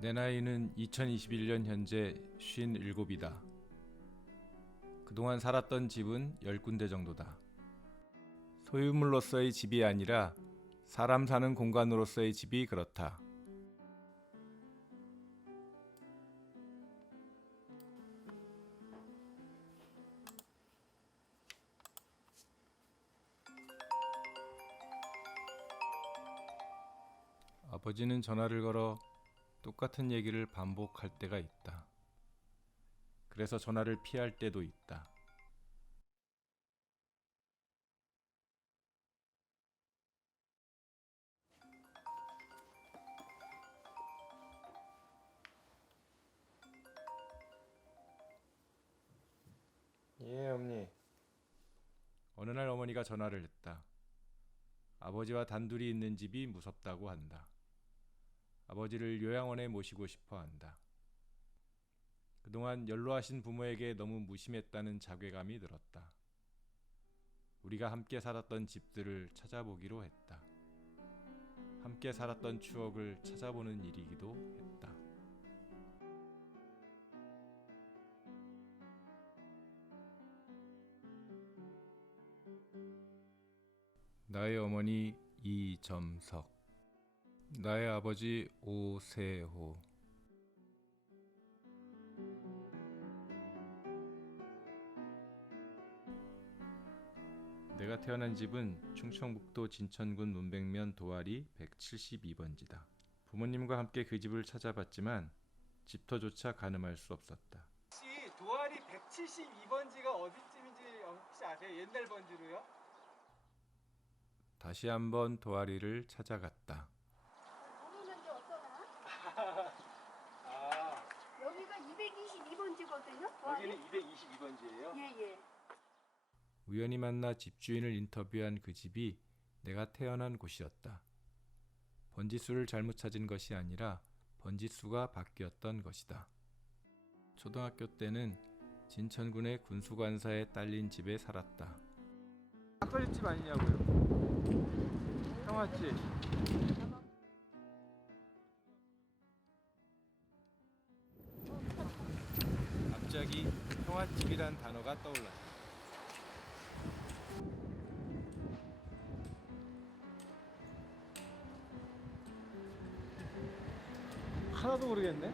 내 나이는 2021년 현재 57이다. 그동안 살았던 집은 10군데 정도다. 소유물로서의 집이 아니라 사람 사는 공간으로서의 집이 그렇다. 아버지는 전화를 걸어 똑같은 얘기를 반복할 때가 있다. 그래서 전화를 피할 때도 있다. 예, 어머니. 어느 날 어머니가 전화를 했다. 아버지와 단둘이 있는 집이 무섭다고 한다. 아버지를 요양원에 모시고 싶어 한다. 그동안 연로하신 부모에게 너무 무심했다는 자괴감이 들었다. 우리가 함께 살았던 집들을 찾아보기로 했다. 함께 살았던 추억을 찾아보는 일이기도 했다. 나의 어머니 이점석, 나의 아버지 오세호. 내가 태어난 집은 충청북도 진천군 문백면 도아리 172번지다. 부모님과 함께 그 집을 찾아봤지만 집터조차 가늠할 수 없었다. 혹시 도아리 172번지가 어디쯤인지 혹시 아세요? 옛날 번지로요? 다시 한번 도아리를 찾아갔다. 보이는 게 없잖아. 아, 여기가 222번지거든요. 여기는 222번지예요? 예예. 우연히 만나 집주인을 인터뷰한 그 집이 내가 태어난 곳이었다. 번지수를 잘못 찾은 것이 아니라 번지수가 바뀌었던 것이다. 초등학교 때는 진천군의 군수관사에 딸린 집에 살았다. 막걸리집 아니냐고요? 형아집. 갑자기 평화집이란 단어가 떠올랐다. 하나도 모르겠네.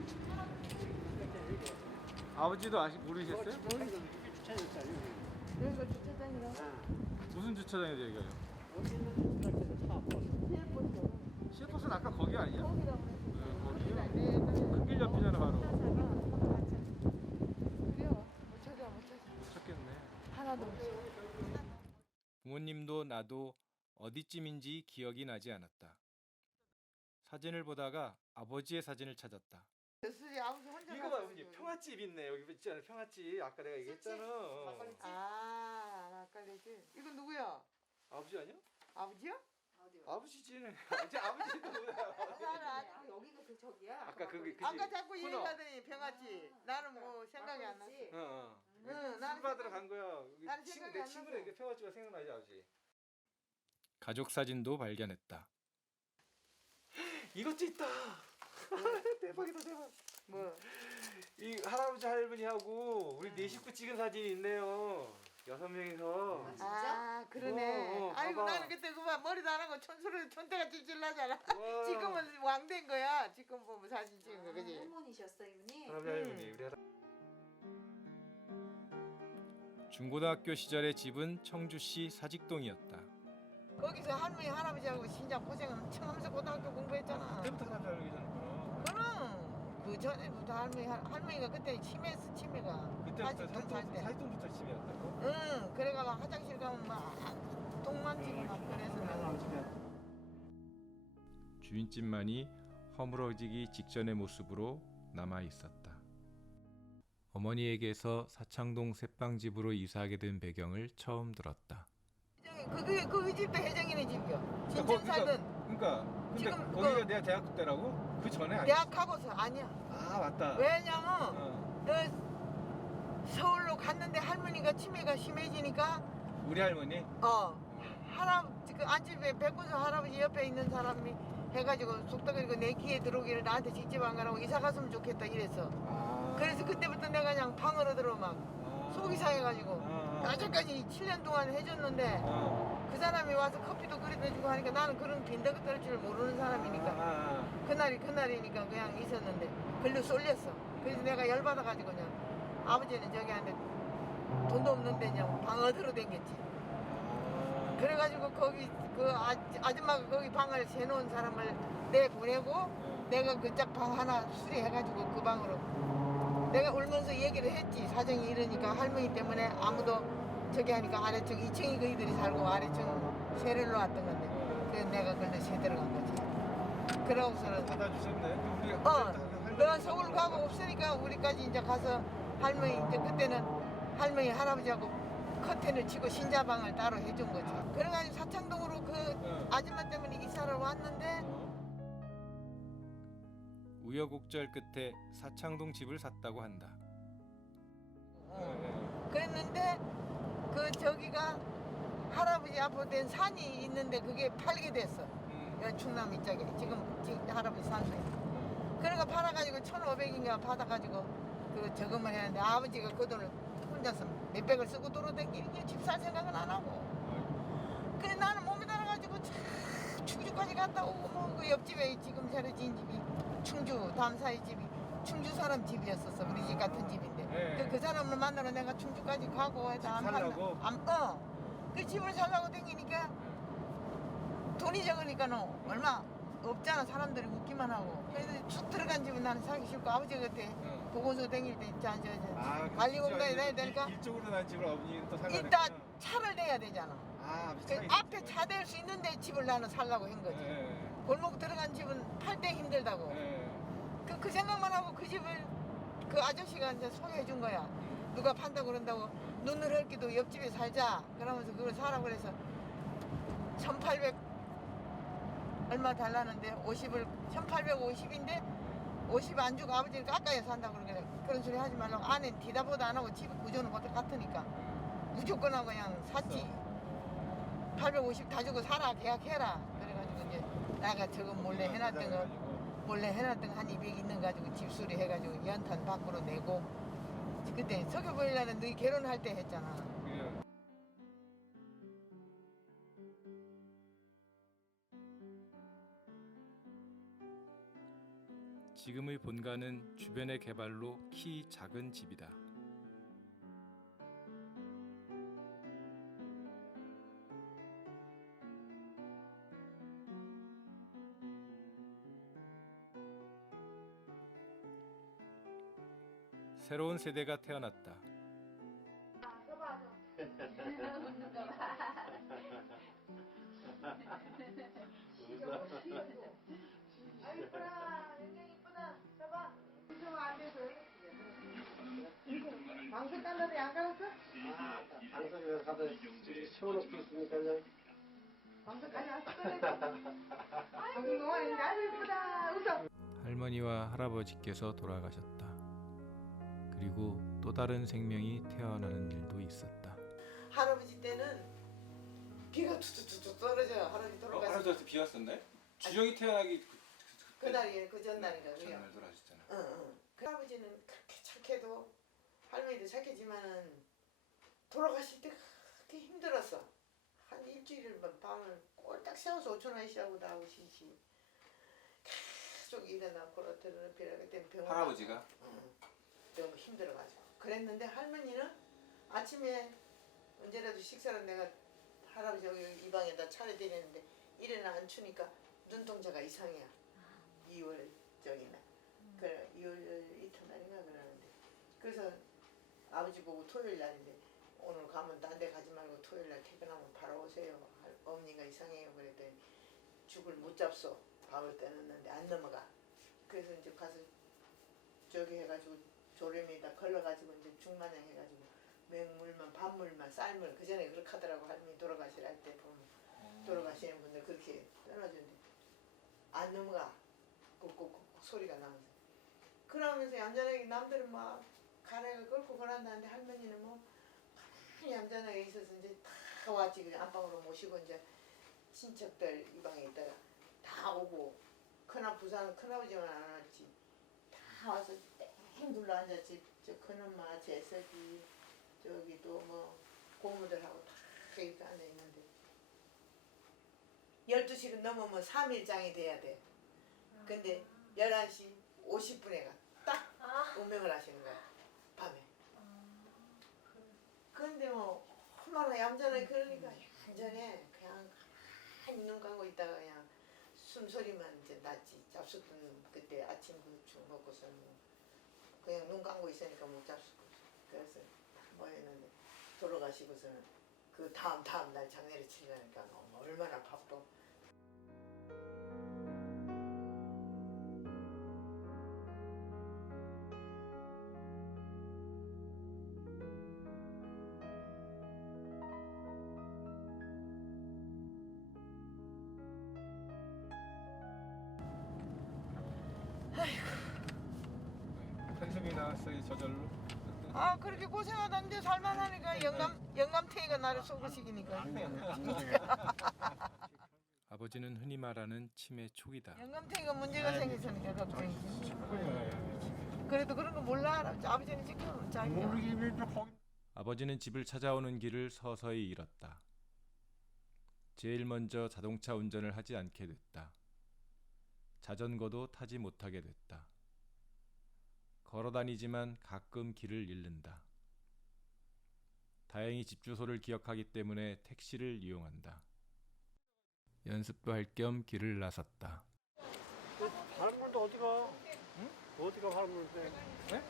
아버지도 아직 모르셨어요? 여기가 주차장이라고? 무슨 주차장이죠 여기가요? 세번째. 시외버스는 아까 거기 아니야? 거기라고 그랬어. 거기요? 큰 길 옆이잖아 바로. 그래요. 못 찾아. 못 찾겠네. 하나도 못 찾아. 부모님도 나도 어디쯤인지 기억이 나지 않았다. 사진을 보다가 아버지의 사진을 찾았다. 수지 아버지 혼자 이거 봐, 갔어, 어머니 여기. 평화집 있네. 여기 있잖아, 평화집. 아까 내가 얘기했잖아. 아, 막걸리지. 이건 누구야? 아버지 아니야? 아버지야? 아버지지. 이제 아버지도 뭐야? 여기가 그 저기야. 아까 그지. 아까 자꾸 코너. 얘기하더니 병아지. 나는 뭐 생각이 안 났어. 응. 응, 술 나는 받으러 생각- 간 거야. 나는 생각이 내 안 친구는 나서. 이게 평화집가 생각나지 아버지. 가족 사진도 발견했다. 이것도 있다. 대박이다 대박. 뭐 이 할아버지 할머니하고 우리 네 식구 찍은 사진이 있네요. 6명이서. 아, 그러네. 아이고 봐봐. 나는 그때 그만 머리도 안 하고 촌수를 촌대가 찔찔나잖아. 와. 지금은 왕된 거야. 지금 보면 사진 찍은 거 그지? 할머니셨어 이분이. 할아버지 할머니 우리 중고등학교 시절의 집은 청주시 사직동이었다. 거기서 할머니 할아버지하고 진짜 고생 엄청 하면서 고등학교 공부했잖아. 그때부터 할아버지 할머니잖아. 그럼 그 전에부터 할머니가 그때 치매했어 치매가. 그때부터 사직동 살 때. 사이동부터 집이었다고? 응, 그래가 막 화장실 가면 막 똥만 찌고 막 그래서 내가 주인집만이 허물어지기 직전의 모습으로 남아 있었다. 어머니에게서 사창동 새빵집으로 이사하게 된 배경을 처음 들었다. 그 집도 혜정이네 집이요. 진천 살던 그러니까 근데 지금 거기가 그- 내가 대학교 때라고? 그 전에 아니야? 대학하고서 아니야. 아 맞다. 왜냐면 어. 서울로 갔는데 할머니가 치매가 심해지니까 우리 할머니? 할아버지 그 안집에 백군수 할아버지 옆에 있는 사람이 해가지고 속닥거리고 내 귀에 들어오기를 나한테 직접 안 가라고 이사 갔으면 좋겠다 이랬어. 그래서 그때부터 내가 그냥 방으로 들어 막 속이 상해가지고 아직까지 7년 동안 해줬는데 그 사람이 와서 커피도 끓여다 주고 하니까 나는 그런 빈대가 떨 줄 모르는 사람이니까 그날이 그날이니까 그냥 있었는데 글로 쏠렸어. 그래서 내가 열받아가지고 그냥 아버지는 저기한테 돈도 없는데 그냥 방을 들어 댕겼지. 그래가지고 거기 그 아줌마가 거기 방을 세놓은 사람을 내보내고 내가 그 짝 방 하나 수리해가지고 그 방으로 내가 울면서 얘기를 했지. 사정이 이러니까 할머니 때문에 아무도 저기 하니까 아래층 2층이 그이들이 살고 아래층 세를 놓았던 건데 그래서 내가 그걸로 세 들어간 거지. 그러고서는 받아주셨네. 내가 서울 가고 없으니까 우리까지 이제 가서 할머니 이제 그때는 할머니 할아버지하고 커튼을 치고 신자방을 따로 해준 거지. 그래가지고 사창동으로 그 아줌마 때문에 이사를 왔는데 우여곡절 끝에 사창동 집을 샀다고 한다. 그랬는데 그 저기가 할아버지 앞으로 된 산이 있는데 그게 팔게 됐어. 여기 충남 이쪽에 지금 할아버지 산데. 그러니까 팔아가지고 1,500인가 받아가지고 그 저금을 했는데 아버지가 그 돈을 혼자서 몇백을 쓰고 돌아다니니 집 살 생각은 안 하고. 그래 나는 몸이 달아가지고 참 충주까지 갔다 오고 뭐 그 옆집에 지금 새로 지은 집이 충주 담사이 집이 충주 사람 집이었었어. 우리 집 같은 집인데 네. 그 사람을 만나러 내가 충주까지 가고 해서 안 살라고? 그 집을 살라고 댕기니까 돈이 적으니까는 얼마 없잖아. 사람들이 웃기만 하고. 그래서 쭉 들어간 집은 나는 사기 싫고 아버지 그때 보고서 댕길 때 있지 관리공단에 내야 되니까 이쪽으로 난 집을 어머니는 또 살라 이따 차를 내야 되잖아. 그 그 앞에 차 댈 수 있는데 집을 나는 살라고 한 거지. 골목 들어간 집은 팔 때 힘들다고. 그 생각만 하고 그 집을 그 아저씨가 이제 소개해 준 거야. 누가 판다고 그런다고 눈을 헐기도 옆집에 살자. 그러면서 그걸 사라고 그래서 1,800 얼마 달라는데 50을 1,850인데 50 안 주고 아버지는 가까이에 산다고 그러길래 그런 소리 하지 말라고. 아내는 뒤다보도 안 하고 집 구조는 같으니까 무조건 하고 그냥 샀지. 850 다 주고 사라 계약해라. 그래가지고 이제 나가 저거 몰래 해놨던 거 한 200 있는 가지고 집수리 해가지고 연탄 밖으로 내고 그때 석유보일러는 너희 결혼할 때 했잖아. 지금의 본가는 주변의 개발로 키 작은 집이다. 새로운 세대가 태어났다. 방송 깐다데 안 가봤어? 방송에 가서 세워놓고 있으니까요. 방송까지 왔어. 방송 너무 아주 예쁘다. 웃어. 할머니와 할아버지께서 돌아가셨다. 그리고 또 다른 생명이 태어나는 일도 있었다. 할아버지 때는 비가 투투투투 떨어져요. 할아버지 돌아가시고 할아버지한테 비 왔었나요? 주영이 태어나기 그날이 그 전날인가 그래요. 전날 돌아가셨잖아. 응. 그 할아버지는 그렇게 착해도 할머니도 착했지만은 돌아가실 때 그렇게 힘들었어. 한 일주일 밤을 꼴딱 세워서 5천원 씨하고 나하고 시시 계속 일어나 걸어들는 비라 그때 병원 할아버지가? 너무 힘들어가지고 그랬는데 할머니는 아침에 언제라도 식사를 내가 할아버지 여기 이 방에다 차려드리는데 일어나 안 추니까 눈동자가 이상해요. 2월 저기나 그래 2월 이튿날인가 그러는데 그래서 아버지 보고 토요일 날인데 오늘 가면 딴 데 가지 말고 토요일 날 퇴근하면 바로 오세요. 어머니가 이상해요. 그랬더니 죽을 못 잡숴. 밥을 떠났는데 안 넘어가. 그래서 이제 가서 저기 해가지고 조림에다 걸러가지고 이제 죽마냥 해가지고 맹물만 밥물만 쌀물 그 전에 그렇게 하더라고. 할머니 돌아가실 할 때 보면 돌아가시는 분들 그렇게 떠나주는데 안 넘어가. 꾹꾹꾹 소리가 나면서 그러면서 얌전하게 남들은 막 가래가 끓고 그런다는데 할머니는 뭐 많이 얌전하게 있어서 이제 다 왔지. 그냥 안방으로 모시고 이제 친척들 이 방에 있다가 다 오고 부산 큰아버지만 안 왔지. 다 와서 땡 둘러 앉았지. 저 큰엄마, 재석이, 저기 또 뭐 고모들하고 다 이렇게 앉아 있는데 12시를 넘으면 3일장이 돼야 돼. 근데 11시 50분에 딱 운명을 하시는 거야. 밤에. 근데 뭐 얼마나 얌전해. 그러니까 얌전해. 그냥 가만히 눈 감고 있다가 그냥 숨소리만 이제 났지. 잡숫던 그때 아침 그죽 먹고서는 그냥 눈 감고 있으니까 못 잡수고. 그래서 딱 모였는데 돌아가시고서는 그 다음 날 장례를 치르니까 얼마나 바빠. 한숨이 나왔어요 저절로. 아 그렇게 고생하다는데 살만하니까 영감탱이가 나를 소구시키니까. 아버지는 흔히 말하는 치매 초기다. 영감탱이가 문제가 생겼으니까 걱정이지. 그래도 그런 거 몰라. 아버지는 지금 자기야. 아버지는 집을 찾아오는 길을 서서히 잃었다. 제일 먼저 자동차 운전을 하지 않게 됐다. 자전거도 타지 못하게 됐다. 걸어 다니지만 가끔 길을 잃는다. 다행히 집 주소를 기억하기 때문에 택시를 이용한다. 연습도 할 겸 길을 나섰다. 바람 부는데 어디 가? 응? 어디가 바람 부는데? 네?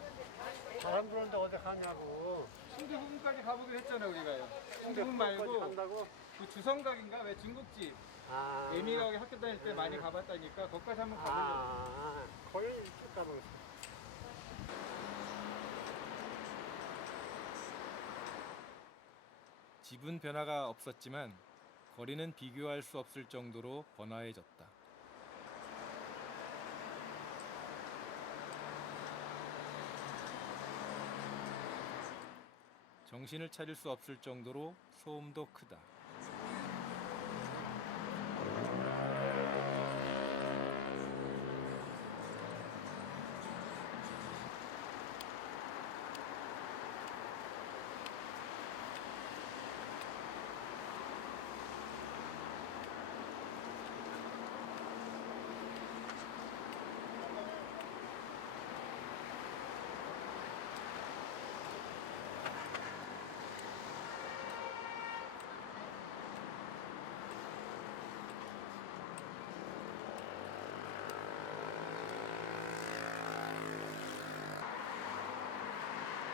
바람 부는데 어디 가냐고. 순대 부분까지 가보기로 했잖아요 우리가요. 순대 부분 거기까지 말고 간다고? 그 주성각인가 왜 중국집 아. 애미하고 학교 다닐 때 많이 가봤다니까 거기까지 한번 가보려고. 아. 거의 쭉 가보겠어. 집은 변화가 없었지만 거리는 비교할 수 없을 정도로 번화해졌다. 정신을 차릴 수 없을 정도로 소음도 크다.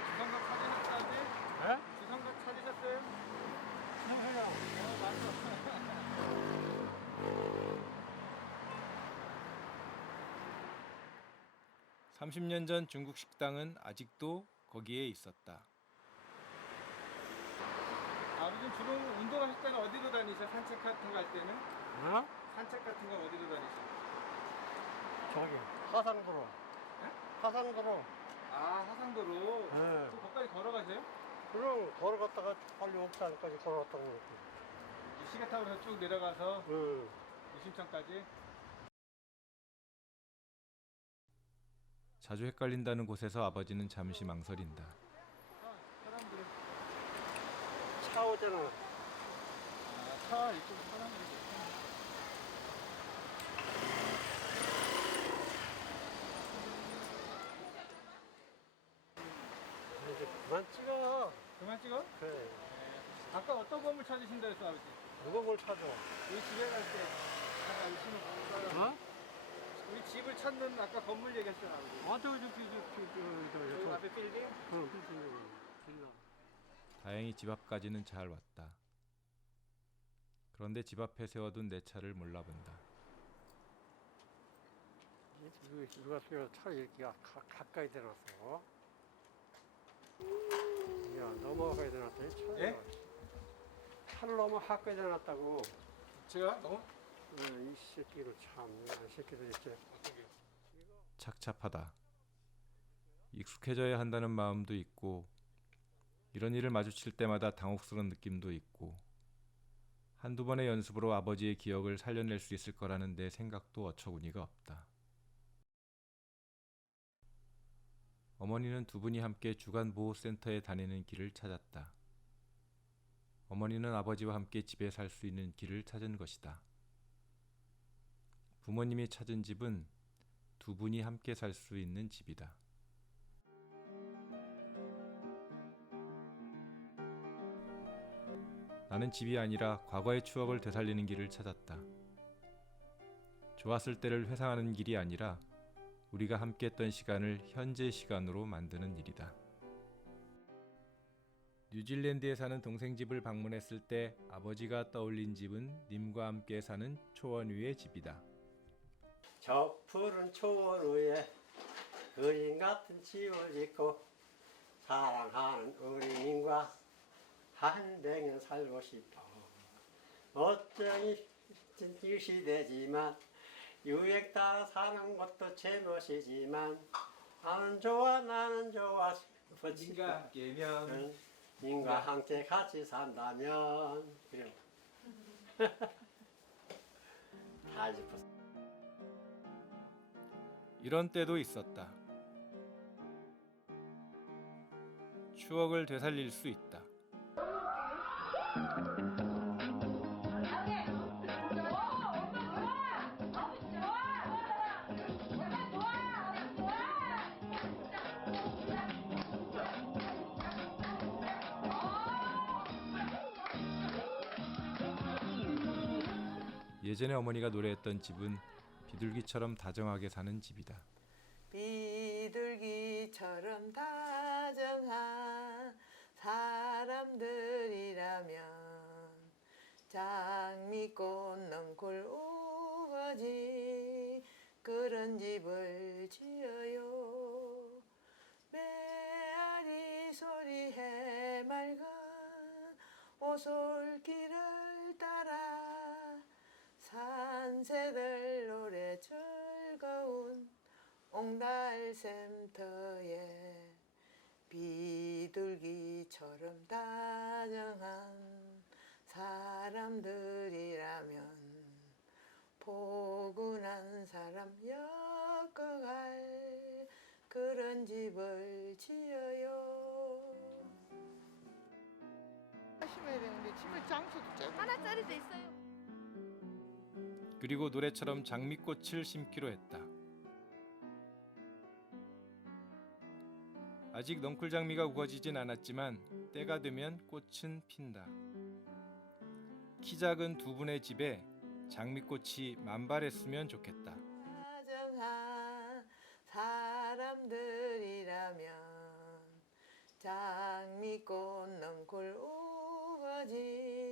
주성각 찾으셨다지? 네? 주성각 찾으셨어요? 맞아. 30년 전 중국 식당은 아직도 거기에 있었다. 아버님 주로 운동하실 때는 어디로 다니셔? 산책 같은 거 할 때는? 어? 산책 같은 건 어디로 다니셔? 저기 하산도로. 네? 하산도로. 아 하상도로. 네. 그 거기까지 걸어가세요? 그럼 걸어갔다가 빨리 옥산까지 걸어갔다고 그랬지. 시계탑으로 쭉 내려가서 응. 유심천까지. 자주 헷갈린다는 곳에서 아버지는 잠시 망설인다. 사람들은 차 오잖아. 차 이쪽에 사람들이 있구나. 이제 그만 찍어. 그만 찍어? 그래. 아까 어떤 건물 찾으신다 했어 아버지? 누가 뭘 찾아? 우리 집에 갈 때 잠깐 있으면 어? 우리 집을 찾는 아까 건물 얘기했잖아 아버지. 저기 앞에 빌딩? 빌라. 다행히 집 앞까지는 잘 왔다. 그런데 집 앞에 세워둔 내 차를 몰라본다. 누가 또 차를 이렇게 가까이 대놨어? 야, 넘어가야 되놨다. 예? 차를 너무 가까이 대놨다고. 제가 너무 이 새끼를 참, 이 새끼들 이제. 착잡하다. 익숙해져야 한다는 마음도 있고 이런 일을 마주칠 때마다 당혹스러운 느낌도 있고 한두 번의 연습으로 아버지의 기억을 살려낼 수 있을 거라는 내 생각도 어처구니가 없다. 어머니는 두 분이 함께 주간보호센터에 다니는 길을 찾았다. 어머니는 아버지와 함께 집에 살 수 있는 길을 찾은 것이다. 부모님이 찾은 집은 두 분이 함께 살 수 있는 집이다. 나는 집이 아니라 과거의 추억을 되살리는 길을 찾았다. 좋았을 때를 회상하는 길이 아니라 우리가 함께했던 시간을 현재 시간으로 만드는 일이다. 뉴질랜드에 사는 동생 집을 방문했을 때 아버지가 떠올린 집은 님과 함께 사는 초원 위의 집이다. 저 푸른 초원 위에 그림 같은 집을 짓고 사랑하는 우리님과 한백년 살고 싶어. 어쩌니 이 시대지만 유행 따라 사는 것도 제멋이지만 나는 좋아 님과 함께면 님과 함께 같이 산다면 그래. 다 짚었어. 이런 때도 있었다. 추억을 되살릴 수 있다. 예전에 어머니가 노래했던 집은 비둘기처럼 다정하게 사는 집이다. 비둘기처럼 다정한 사람들이라면 장미꽃 넝쿨 우거지 그런 집을 지어요. 메아리 소리 해맑은 오솔길을 따라 산새들 노래 즐거운 옹달샘터에 비둘기처럼 다정한 사람들이라면 포근한 사람 엮어갈 그런 집을 지어요. 심어야 되는데 심을 장소도 째고. 하나짜리도 있어요. 그리고 노래처럼 장미꽃을 심기로 했다. 아직 넝쿨장미가 우거지진 않았지만 때가 되면 꽃은 핀다. 키 작은 두 분의 집에 장미꽃이 만발했으면 좋겠다. 다정한 사람들이라면 장미꽃 넝쿨 우거지